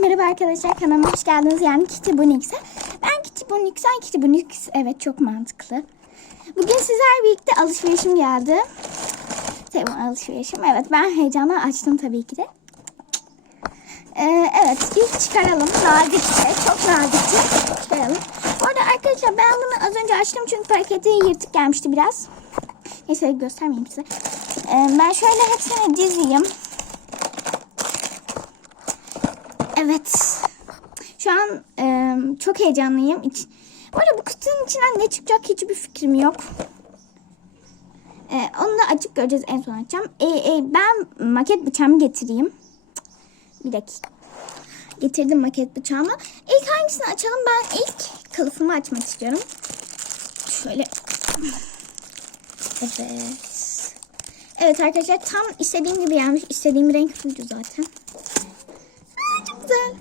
merhaba arkadaşlar kanalıma hoş geldiniz. Yani Kitty Bonix'e. Ben Kitty Bonix'en Kitty Bonix. Evet çok mantıklı. Bugün sizler birlikte alışverişim geldi. Telefon alışverişim. Evet ben heyecanla açtım tabii ki de. Ee, evet ilk çıkaralım. Nazikçe. Çok nazikçe çıkaralım. Bu arada arkadaşlar ben bunu az önce açtım çünkü paketi yırtık gelmişti biraz. Neyse göstermeyeyim size. Ee, ben şöyle hepsini dizeyim. Evet. Şu an e, çok heyecanlıyım. İç, bu arada bu kutunun içinden ne çıkacak hiçbir fikrim yok. E, onu da açıp göreceğiz en son açacağım. E, e, ben maket bıçağımı getireyim. Bir dakika. Getirdim maket bıçağımı. İlk hangisini açalım? Ben ilk kılıfımı açmak istiyorum. Şöyle. Evet. Evet arkadaşlar tam istediğim gibi gelmiş. İstediğim renk buydu zaten. Güzel.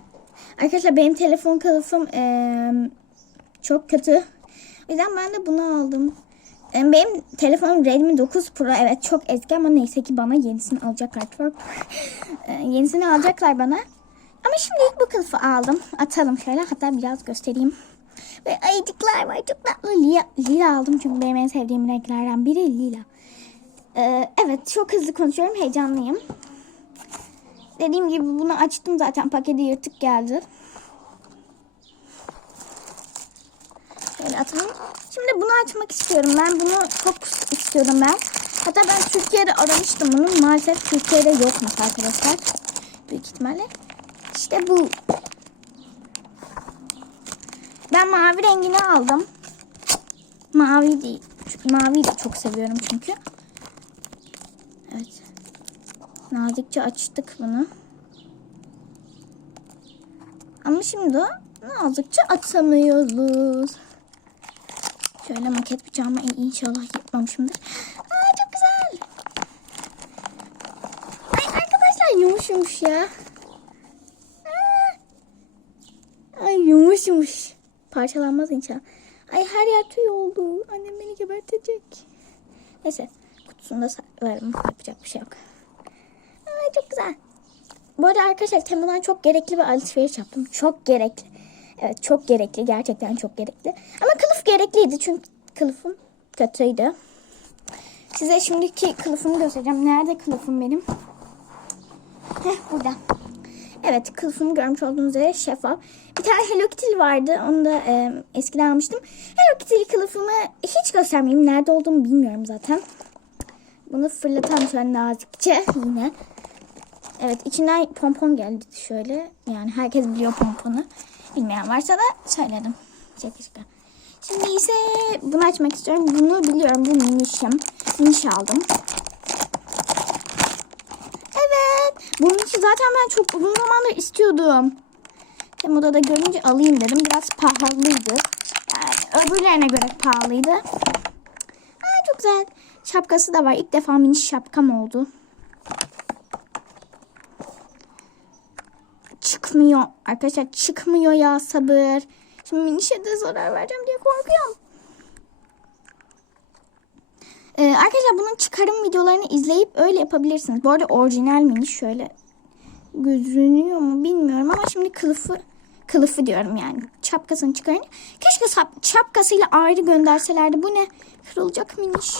Arkadaşlar benim telefon kılıfım eee, çok kötü. O yüzden ben de bunu aldım. Benim telefonum Redmi 9 Pro. Evet çok eski ama neyse ki bana yenisini alacaklar. Yenisini alacaklar bana. Ama şimdilik bu kılıfı aldım. Atalım şöyle. Hatta biraz göstereyim. Ve ayıcıklar var. Çok tatlı. Lila, lila aldım çünkü benim en sevdiğim renklerden biri lila. Eee, evet çok hızlı konuşuyorum. Heyecanlıyım. Dediğim gibi bunu açtım zaten paketi yırtık geldi. Şöyle atalım. Şimdi bunu açmak istiyorum. Ben bunu çok istiyorum ben. Hatta ben Türkiye'de aramıştım bunu. Maalesef Türkiye'de yokmuş arkadaşlar. Büyük ihtimalle. İşte bu. Ben mavi rengini aldım. Mavi değil. Maviyi de çok seviyorum çünkü. Evet. Nazikçe açtık bunu. Ama şimdi nazikçe açamıyoruz. Şöyle maket bıçağıma in- inşallah yırtmamışımdır. Aa çok güzel. Ay arkadaşlar yumuş yumuş ya. Aa. Ay yumuş yumuş. Parçalanmaz inşallah. Ay her yer tüy oldu. Annem beni gebertecek. Neyse kutusunda saklarım. Yapacak bir şey yok. Çok güzel. Bu arada arkadaşlar Temu'dan çok gerekli bir alışveriş yaptım. Çok gerekli. Evet çok gerekli. Gerçekten çok gerekli. Ama kılıf gerekliydi çünkü kılıfım kötüydü. Size şimdiki kılıfımı göstereceğim. Nerede kılıfım benim? Heh burada. Evet kılıfımı görmüş olduğunuz üzere şeffaf. Bir tane Hello Kitty vardı. Onu da e, eskiden almıştım. Hello Kitty kılıfımı hiç göstermeyeyim. Nerede olduğumu bilmiyorum zaten. Bunu fırlatalım şöyle nazikçe yine. Evet içinden pompon geldi şöyle. Yani herkes biliyor pomponu. Bilmeyen varsa da söyledim. Şaka. Şimdi ise bunu açmak istiyorum. Bunu biliyorum. Bu minişim. Miniş aldım. Evet. Bunun için zaten ben çok uzun zamandır istiyordum. Temu'da da görünce alayım dedim. Biraz pahalıydı. Yani öbürlerine göre pahalıydı. Aa, çok güzel. Şapkası da var. İlk defa miniş şapkam oldu. Çıkmıyor. Arkadaşlar çıkmıyor ya sabır. Şimdi minişe de zarar vereceğim diye korkuyorum. Ee, arkadaşlar bunun çıkarım videolarını izleyip öyle yapabilirsiniz. Bu arada orijinal miniş şöyle gözünüyor mu bilmiyorum ama şimdi kılıfı kılıfı diyorum yani. Çapkasını çıkarın. Keşke çapkasıyla ayrı gönderselerdi. Bu ne? Kırılacak miniş.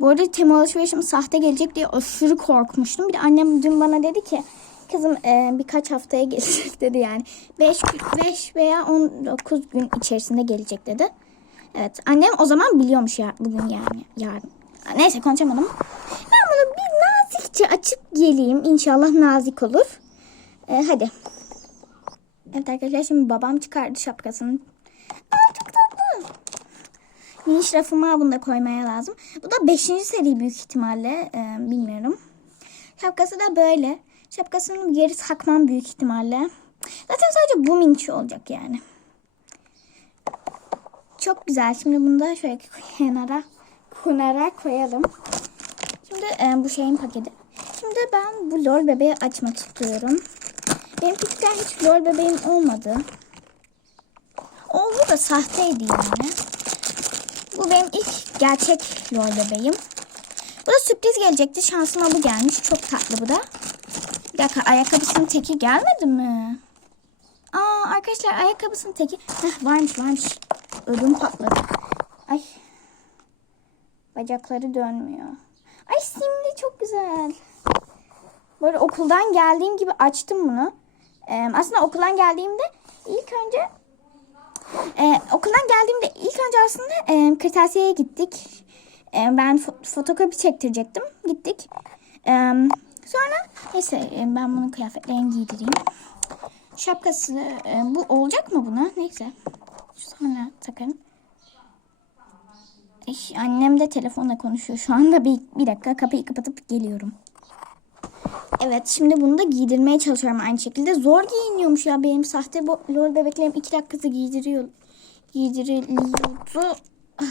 Bu arada tema alışverişim sahte gelecek diye aşırı korkmuştum. Bir de annem dün bana dedi ki kızım e, birkaç haftaya gelecek dedi yani. 5 5 veya 19 gün içerisinde gelecek dedi. Evet annem o zaman biliyormuş ya bugün yani yarın. Neyse konuşamadım. Ben bunu bir nazikçe açıp geleyim. İnşallah nazik olur. E, hadi. Evet arkadaşlar şimdi babam çıkardı şapkasını. Aa, çok tatlı. Miniş rafıma bunu da koymaya lazım. Bu da 5. seri büyük ihtimalle. Ee, bilmiyorum. Şapkası da böyle. Şapkasını geri takmam büyük ihtimalle. Zaten sadece bu miniş olacak yani. Çok güzel. Şimdi bunu da şöyle kenara kenara koyalım. Şimdi e, bu şeyin paketi. Şimdi ben bu lol bebeği açmak istiyorum. Benim küçükken hiç lol bebeğim olmadı. Oldu da sahteydi yani. Bu benim ilk gerçek lol bebeğim. Bu da sürpriz gelecekti. Şansıma bu gelmiş. Çok tatlı bu da. Bir dakika ayakkabısının teki gelmedi mi? Aa arkadaşlar ayakkabısının teki. Heh, varmış varmış. Ödüm patladı. Ay. Bacakları dönmüyor. Ay simli çok güzel. Böyle okuldan geldiğim gibi açtım bunu. Ee, aslında okuldan geldiğimde ilk önce e, okuldan geldiğimde ilk önce aslında e, kırtasiyeye gittik. E, ben fo- fotokopi çektirecektim. Gittik. E, sonra neyse e, ben bunun kıyafetlerini giydireyim. Şapkası e, bu olacak mı buna? Neyse. Sonra takarım. Eş, annem de telefonla konuşuyor şu anda. Bir, bir dakika kapıyı kapatıp geliyorum. Evet şimdi bunu da giydirmeye çalışıyorum aynı şekilde. Zor giyiniyormuş ya benim sahte bu lol bebeklerim iki dakikada giydiriyor. Giydiriliyordu. Ah,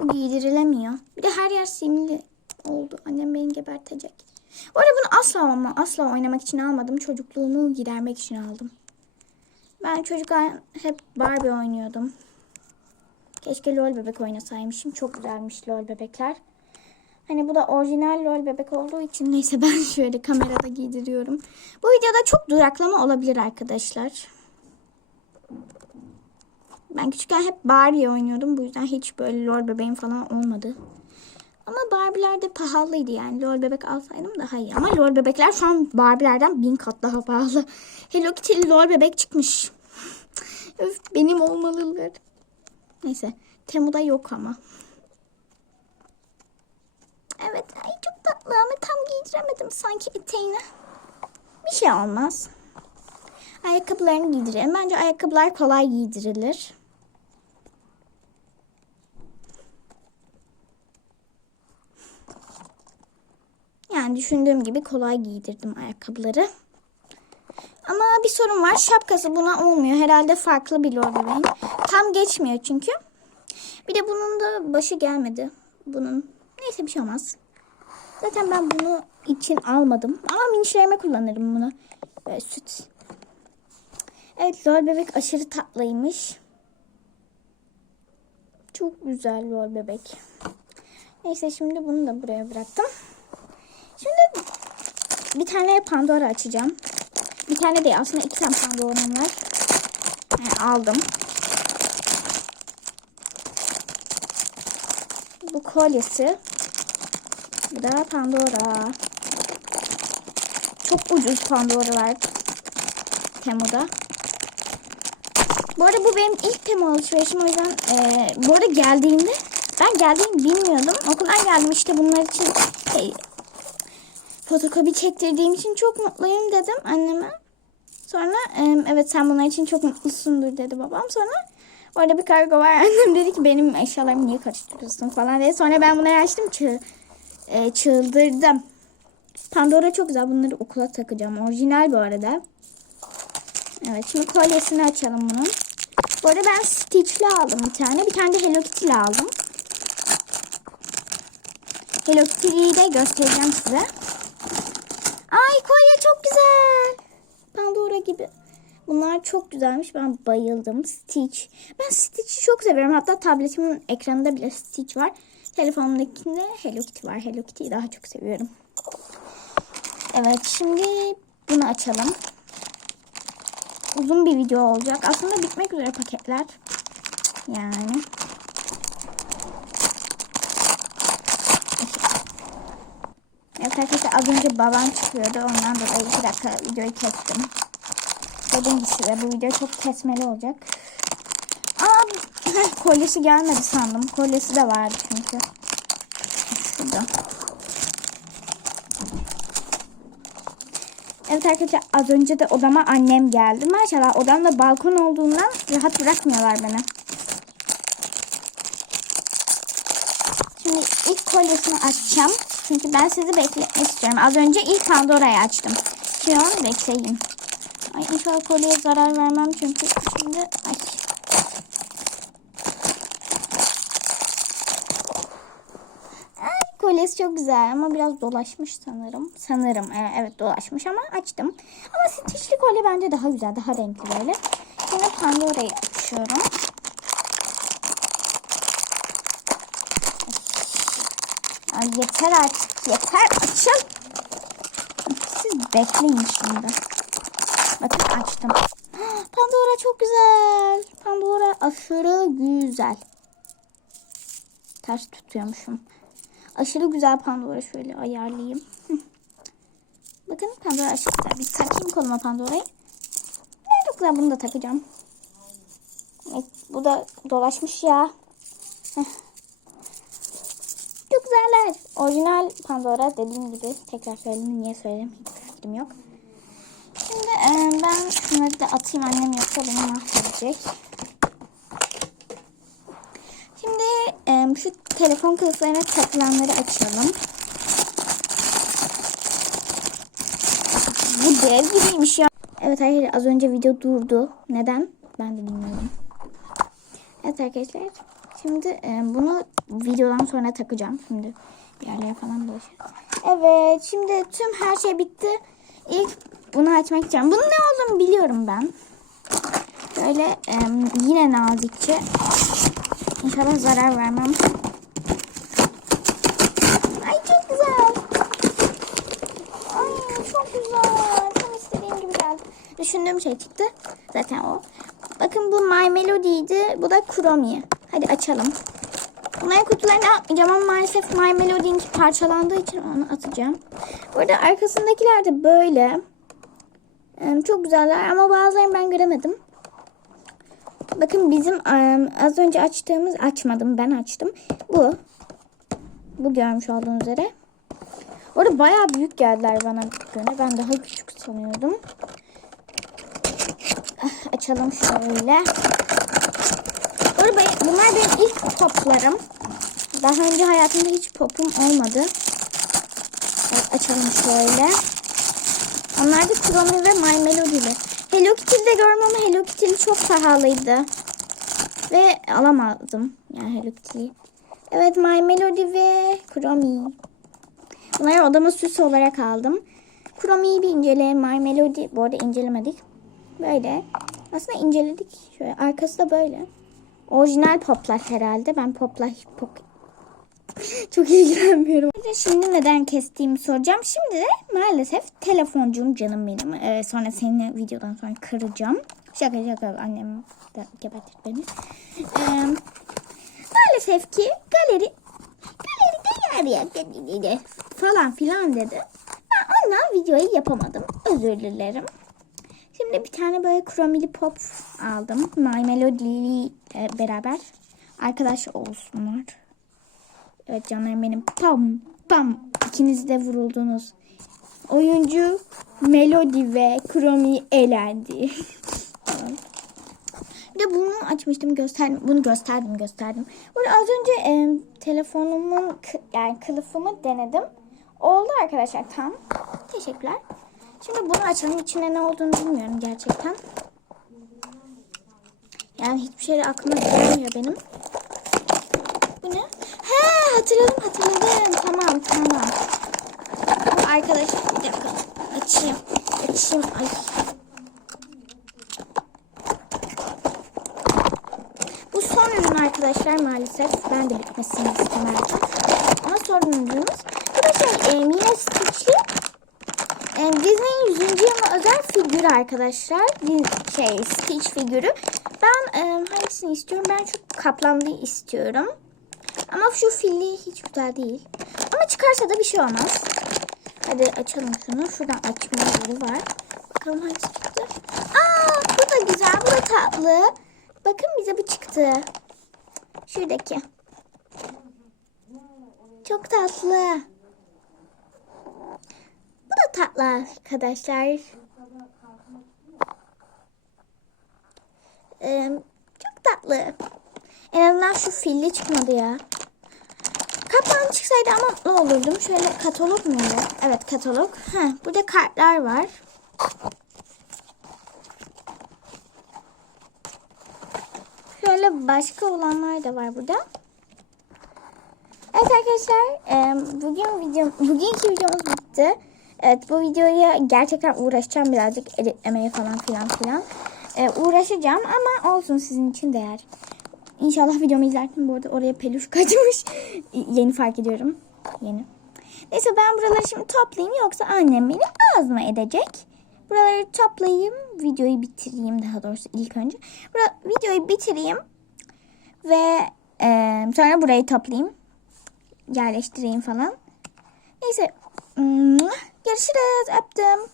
Bu giydirilemiyor. Bir de her yer simli oldu. Annem beni gebertecek. Bu arada bunu asla ama asla oynamak için almadım. Çocukluğumu gidermek için aldım. Ben çocukken hep Barbie oynuyordum. Keşke LOL bebek oynasaymışım. Çok güzelmiş LOL bebekler. Hani bu da orijinal LOL bebek olduğu için neyse ben şöyle kamerada giydiriyorum. Bu videoda çok duraklama olabilir arkadaşlar. Ben küçükken hep Barbie oynuyordum. Bu yüzden hiç böyle LOL bebeğim falan olmadı. Ama Barbie'ler de pahalıydı yani. LOL bebek alsaydım daha iyi. Ama LOL bebekler şu an Barbie'lerden bin kat daha pahalı. Hello Kitty LOL bebek çıkmış. Öf benim olmalılar. Neyse. Temu'da yok ama. Evet. Ay çok tatlı ama tam giydiremedim sanki eteğini. Bir şey olmaz. Ayakkabılarını giydirelim. Bence ayakkabılar kolay giydirilir. Yani düşündüğüm gibi kolay giydirdim ayakkabıları. Ama bir sorun var. Şapkası buna olmuyor. Herhalde farklı bir lor bebeğin. Tam geçmiyor çünkü. Bir de bunun da başı gelmedi. Bunun neyse bir şey olmaz. Zaten ben bunu için almadım. Ama minişlerime kullanırım bunu. Böyle süt. Evet lor bebek aşırı tatlıymış. Çok güzel lor bebek. Neyse şimdi bunu da buraya bıraktım. Şimdi bir tane Pandora açacağım. Bir tane değil aslında iki tane Pandora'm var. Yani aldım. Bu kolyesi. Bu da Pandora. Çok ucuz Pandora'lar Temu'da. Bu arada bu benim ilk Temu alışverişim o yüzden e, bu arada geldiğimde ben geldiğimi bilmiyordum. Okuldan geldim işte bunlar için şey, fotokopi çektirdiğim için çok mutluyum dedim anneme. Sonra evet sen bunlar için çok mutlusundur dedi babam. Sonra orada bir kargo var. Annem dedi ki benim eşyalarımı niye karıştırıyorsun falan dedi. Sonra ben bunları açtım çı, e, çıldırdım. Pandora çok güzel. Bunları okula takacağım. Orijinal bu arada. Evet şimdi kolyesini açalım bunun. Bu arada ben Stitch'li aldım bir tane. Bir tane de Hello Kitty'li aldım. Hello Kitty'yi de göstereceğim size. Ay kolye çok güzel. Pandora gibi. Bunlar çok güzelmiş. Ben bayıldım. Stitch. Ben Stitch'i çok seviyorum. Hatta tabletimin ekranında bile Stitch var. Telefonumdakinde Hello Kitty var. Hello Kitty'yi daha çok seviyorum. Evet şimdi bunu açalım. Uzun bir video olacak. Aslında bitmek üzere paketler. Yani. Evet arkadaşlar az önce babam çıkıyordu. Ondan dolayı iki dakika videoyu kestim. Dediğim gibi bu video çok kesmeli olacak. Aa kolyesi gelmedi sandım. Kolyesi de vardı çünkü. Şurada. Evet arkadaşlar az önce de odama annem geldi. Maşallah odamda balkon olduğundan rahat bırakmıyorlar beni. Şimdi ilk kolyesini açacağım. Çünkü ben sizi bekletmek istiyorum. Az önce ilk Pandora'yı açtım. Şimdi onu bekleyeyim. Ay inşallah kolyeye zarar vermem çünkü şimdi ay. Ay kolyesi çok güzel ama biraz dolaşmış sanırım. Sanırım evet, evet dolaşmış ama açtım. Ama stitchli kolye bence daha güzel, daha renkli böyle. Şimdi Pandora'yı açıyorum. Ay yeter artık yeter açın. Siz bekleyin şimdi. Bakın açtım. Pandora çok güzel. Pandora aşırı güzel. Ters tutuyormuşum. Aşırı güzel Pandora. Şöyle ayarlayayım. Bakın Pandora aşırı güzel. Bir takayım koluma Pandora'yı. Ne çok güzel bunu da takacağım. Evet, bu da dolaşmış ya. Heh. Çok güzeller. Orijinal Pandora dediğim gibi tekrar söyleyeyim niye söyleyeyim hiçbir fikrim yok. Şimdi e, ben şunları da atayım annem yoksa beni mahvedecek. Şimdi e, şu telefon kılıflarına takılanları açalım. Bu dev gibiymiş ya. Evet hayır az önce video durdu. Neden? Ben de bilmiyorum. Evet arkadaşlar. Şimdi e, bunu videodan sonra takacağım. Şimdi yerlere falan dolaşıyorum. Evet şimdi tüm her şey bitti. İlk bunu açmak istiyorum. Bunun ne olduğunu biliyorum ben. Böyle e, yine nazikçe. İnşallah zarar vermem. Ay çok güzel. Ay çok güzel. Tam istediğim gibi geldi. Düşündüğüm şey çıktı. Zaten o. Bakın bu My Melody'ydi. Bu da Chromie. Hadi açalım. Bunların kutularını atmayacağım ama maalesef My Melody'ninki parçalandığı için onu atacağım. Bu arada arkasındakiler de böyle. Çok güzeller ama bazılarını ben göremedim. Bakın bizim az önce açtığımız açmadım ben açtım. Bu. Bu görmüş olduğunuz üzere. Orada bayağı büyük geldiler bana göre. Ben daha küçük sanıyordum. Açalım şöyle. Bunlar benim ilk poplarım. Daha önce hayatımda hiç popum olmadı. Evet, açalım şöyle. Onlar da Chromie ve My Melody'li. Hello Kitty'li de gördüm ama Hello Kitty'li çok pahalıydı. Ve alamadım. Yani Hello Kitty'yi. Evet My Melody ve Chromie. Bunları odama süs olarak aldım. Chromie'yi bir inceleyelim. My Melody bu arada incelemedik. Böyle. Aslında inceledik. Şöyle arkası da böyle. Orijinal poplar herhalde. Ben poplar pop çok ilgilenmiyorum. Şimdi neden kestiğimi soracağım. Şimdi de maalesef telefoncuğum canım benim. Ee, sonra seni videodan sonra kıracağım. Şaka şaka annem de gebertir beni. Ee, maalesef ki galeri galeride yer yer falan filan dedi. Ben ondan videoyu yapamadım. Özür dilerim. Şimdi bir tane böyle kromili pop aldım. My Melody ile beraber arkadaş olsunlar. Evet canlarım benim. Pam pam. İkiniz de vuruldunuz. Oyuncu Melody ve Kromi elendi. Bir de bunu açmıştım gösterdim. Bunu gösterdim gösterdim. Burada az önce e, telefonumun yani kılıfımı denedim. Oldu arkadaşlar tam. Teşekkürler. Şimdi bunu açalım. İçinde ne olduğunu bilmiyorum gerçekten. Yani hiçbir şey aklıma gelmiyor benim. Bu ne? He hatırladım hatırladım. Tamam tamam. Bu Arkadaşlar bir dakika. Açayım. Açayım. Ay. Bu son ürün arkadaşlar maalesef. Ben de bitmesini istemezdim. Ama son ürünümüz. Arkadaşlar e, yine Stitch'li e, Disney'in 100. yılı özel figürü arkadaşlar. Şey Stitch figürü. Ben e, hangisini istiyorum? Ben şu kaplanlıyı istiyorum. Ama şu filli hiç güzel değil. Ama çıkarsa da bir şey olmaz. Hadi açalım şunu. Şuradan açma yeri var. Bakalım hangisi çıktı. Aa bu da güzel. Bu da tatlı. Bakın bize bu çıktı. Şuradaki. Çok tatlı. Tatlı arkadaşlar. Ee, çok tatlı. En azından şu filli çıkmadı ya. Kaplan çıksaydı ama mutlu olurdum. Şöyle katalog muydu? Evet katalog. Heh, burada kartlar var. Şöyle başka olanlar da var burada. Evet arkadaşlar e, bugün video, bugünkü videomuz bitti. Evet bu videoya gerçekten uğraşacağım birazcık editlemeye falan filan filan. E, uğraşacağım ama olsun sizin için değer. İnşallah videomu izlerken bu arada oraya peluş kaçmış. Yeni fark ediyorum. Yeni. Neyse ben buraları şimdi toplayayım yoksa annem beni azma edecek. Buraları toplayayım. Videoyu bitireyim daha doğrusu ilk önce. Bura, videoyu bitireyim. Ve e, sonra burayı toplayayım. Yerleştireyim falan. Neyse. Görüşürüz. Öptüm.